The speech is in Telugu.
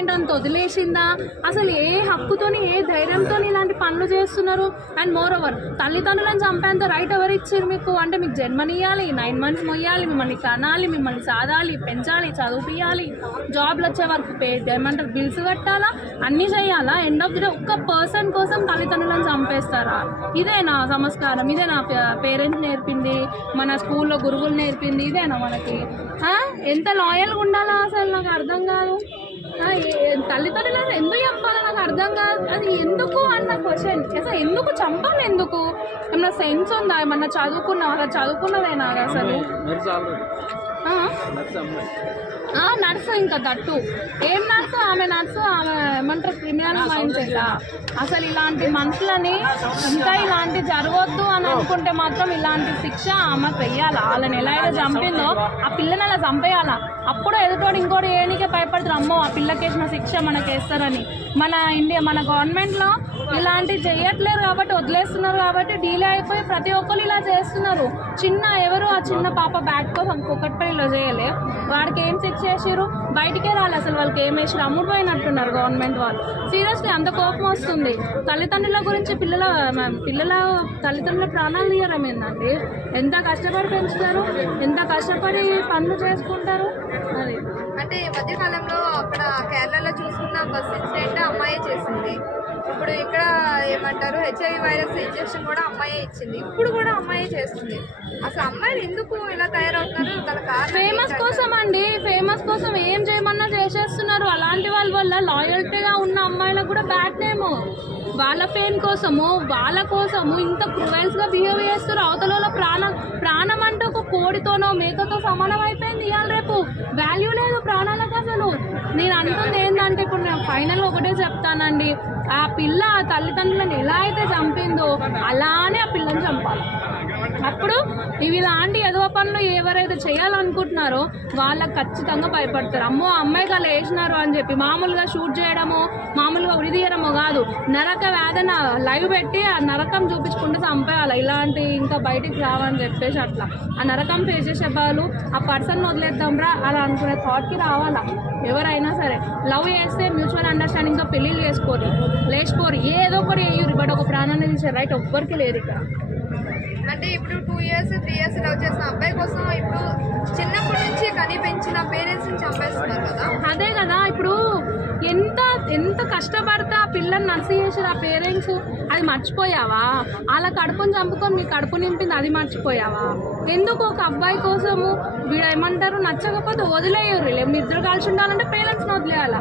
అంత వదిలేసిందా? అసలు ఏ హక్కుతోని ఏ ధైర్యంతో ఇలాంటి పనులు చేస్తున్నారు? అండ్ మోర్ ఓవర్ తల్లిదండ్రులను చంపేంత రైట్ ఎవరు ఇచ్చారు మీకు? అంటే మీకు జన్మనియాలి, 9 months మొయ్యాలి, మిమ్మల్ని కనాలి, మిమ్మల్ని సాదాలి, పెంచాలి, చదివిపియాలి, జాబ్లు వచ్చే వరకు ఏమంటారు బిల్స్ కట్టాలా, అన్నీ చేయాలా? ఎండ్ ఆఫ్ ది డే ఒక్క పర్సన్ కోసం తల్లిదండ్రులను చంపేస్తారా? ఇదేనా సంస్కారం? ఇదేనా పేరెంట్స్ నేర్పింది, మన స్కూల్లో గురువులు నేర్పింది? ఇదేనా మనకి? ఎంత లాయల్గా ఉండాలా అసలు నాకు అర్థం కాదు. తల్లిదండ్రులను ఎందుకు చంపాలో నాకు అర్థం కాదు. అది ఎందుకు అన్న క్వశ్చన్. అసలు ఎందుకు చంపాలి? ఎందుకు? ఏమన్నా సెన్స్ ఉందా? ఏమన్నా చదువుకున్నావా? చదువుకున్నదేనా అసలు? నర్సు, ఇంకా దట్టు ఏం నర్సు? ఆమె నర్సు, ఆమె ఏమంటారు క్రిమినల్ మైండ్ సెట్. అసలు ఇలాంటి మనుషులని ఇంకా ఇలాంటి జరగొద్దు అని అనుకుంటే మాత్రం ఇలాంటి శిక్ష ఆమెకు వెయ్యాలా? వాళ్ళని ఎలా అయితే చంపిందో ఆ పిల్లని అలా చంపేయాలా. అప్పుడు ఎదుటోడు ఇంకోటి ఏనికే భయపడతారు, అమ్మో ఆ పిల్లకేసిన శిక్ష మనకి వేస్తారని. మన గవర్నమెంట్లో ఇలాంటివి చేయట్లేరు కాబట్టి, వదిలేస్తున్నారు కాబట్టి డీలే అయిపోయి ప్రతి ఒక్కరు ఇలా చేస్తున్నారు. ఎవరు ఆ చిన్న పాప బ్యాట్ కోసం కుక్కట్పల్లిలో చేయలే, వాడికి ఏం శిక్ష చేసారు? బయటికే రాలి. అసలు వాళ్ళకి ఏం వేసారు? అమ్ముడుపోయినట్టున్నారు గవర్నమెంట్ వాళ్ళు. సీరియస్లీ అంత కోపం వస్తుంది. తల్లిదండ్రుల గురించి పిల్లల తల్లిదండ్రుల ప్రాణాలు తీయడం ఏంటండి? ఎంత కష్టపడి పెంచుతారు, ఎంత కష్టపడి పనులు చేసుకుంటారు. అది అంటే ఈ మధ్యకాలంలో అక్కడ కేరళలో చూసుకున్న బస్ ఇన్సిడెంట్ అమ్మాయే చేసింది. ఇప్పుడు ఇక్కడ ఏమంటారు HIV వైరస్ ఇంజెక్షన్ కూడా అమ్మాయే ఇచ్చింది. ఇప్పుడు కూడా అమ్మాయే చేస్తుంది. అసలు అమ్మాయిలు ఎందుకు ఇలా తయారవుతున్నారు? ఫేమస్ కోసం అండి, ఫేమస్ కోసం ఏం చేయమన్నా చేసేస్తున్నారు. అలాంటి వాళ్ళ వల్ల లాయల్టీగా ఉన్న అమ్మాయిలకు కూడా బ్యాడ్ నేమ్. వాళ్ళ ఫేమ్ కోసము, వాళ్ళ కోసము ఇంత క్రూయల్స్గా బిహేవ్ చేస్తారు. అవతల ప్రాణం అంటే ఒక కోడితోనో మేకతో సమానం అయిపోయింది. ఇవాళ రేపు వాల్యూ లేదు ప్రాణాలకు అసలు. నేను అంటుంది ఏంటంటే, ఇప్పుడు నేను ఫైనల్గా ఒకటే చెప్తానండి, ఆ పిల్ల ఆ తల్లిదండ్రులను ఎలా అయితే చంపిందో అలానే ఆ పిల్లని చంపాలి. అప్పుడు ఇలాంటి ఎదవ పనులు ఎవరైతే చేయాలనుకుంటున్నారో వాళ్ళకి ఖచ్చితంగా భయపడతారు. అమ్మో అమ్మాయికి అలా వేసినారు అని చెప్పి మామూలుగా షూట్ చేయడమో, మామూలుగా ఉరిదీయడమో కాదు, నరక వేదన లైవ్ పెట్టి ఆ నరకం చూపించుకుంటూ చంపేయాలి. ఇలాంటి ఇంకా బయటికి రావని చెప్పేసి అట్లా ఆ నరకం ఫేస్ చేసే వాళ్ళు ఆ పర్సన్ వదిలేద్దాం రా అలా అనుకునే థాట్కి రావాలా. ఎవరైనా సరే లవ్ చేస్తే మ్యూచువల్ అండర్స్టాండింగ్తో పెళ్ళిళ్ళు చేసుకోరు, లేచిపోరు, ఏదో ఒకటి వేయరు. బట్ ఒక ప్రాణాన్ని తీసే రైట్ ఒక్కరికి లేదు ఇక్కడ. అంటే ఇప్పుడు 2 years 3 years లవ్ చేసిన అబ్బాయి కోసం ఇప్పుడు చిన్నప్పటి నుంచి కని పెంచిన పేరెంట్స్ ని చంపేస్తున్నారు కదా. అదే కదా, ఇప్పుడు ఎంత కష్టపడతా పిల్లల్ని నర్సి చేసారు ఆ పేరెంట్స్. అది మర్చిపోయావా? వాళ్ళ కడుపుని చంపుకొని మీ కడుపు నింపింది అది మర్చిపోయావా? ఎందుకు ఒక అబ్బాయి కోసము వీడు ఏమంటారు నచ్చకపోతే వదిలేయరు. మీ ఇద్దరు కలిసి ఉండాలంటే పేరెంట్స్ని వదిలేయాలా?